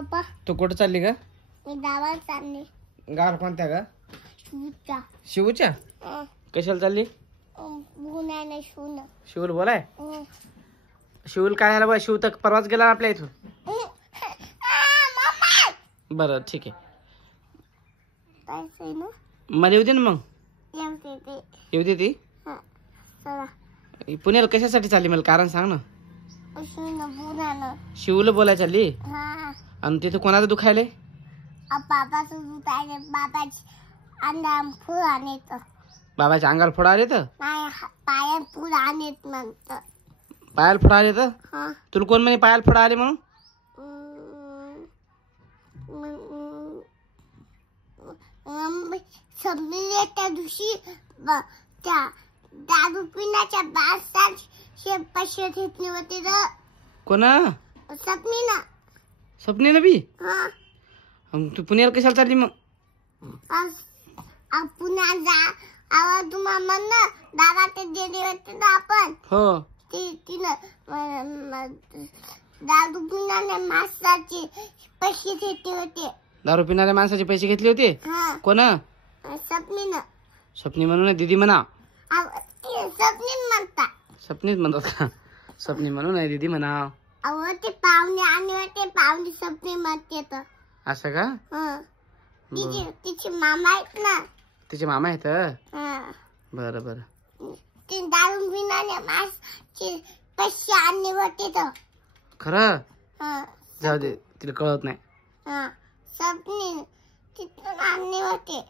पप्पा तू कुठं चालली का? मी गावात चालले. गावाला कोणत्या का? शिवच्या. शिवच्या? कशाला चालली? गुन्ह्याने शिवून. शिवल बोलाय? शिवल काय झालं बा? शिव तर परवाच गेला आपल्या इथून. बरं ठीक आहे. पैसे ना मला येऊ दे ना मग. येऊ दे ती. चला पुण्याला कशासाठी चालली मला कारण सांग ना. गुन्ह्यानं. शिवला बोलाय चालली? हा. आणि तिथं कोणाचं दुखायलंय? बाबाचं दुखायले. बाबाची अंगाम फुल आणत. बाबाच्या अंगाला फोडा आले तर? नाही पायात फुल आणत नंतर. पायाला फोडा आले तर? हा. तुला कोण म्हणे पायाला फोडा आले म्हणून? समजले त्या दिवशी त्या दारू पिण्याच्या बासाचे पैसे घेतले होते तर. कोणा? सपनीना. स्वप्ने नबी? हा. तू पुण्याला कशाला चालली मग? पुन्हा जा आवाज तुम्हाला ना दादा ते दिले होते ना आपण. हो. तिनं दारू पिण्याने माणसाचे पैसे घेतले होते. दारू पिणाऱ्या माणसाचे पैसे घेतले होते? हा. कोण? सपनीनं. स्वप्नी म्हणून दीदी म्हणा. सपनीन म्हणता. स्वप्नीच म्हणतात का? स्वप्नी म्हणून आहे दीदी म्हणा. अहो ते पाहुणे आणि होते पाहुणे सपनी म्हणते तर. असं का? तिचे मामा आहेत ना. तिचे मामा आहेत? हा. बरं बरं. ते दारू पिणारे माणसाचे पैसे आणले होते तर. खरं? हा. जाऊ दे तिला कळत नाही. हा. सपनी तिथून आणले होते.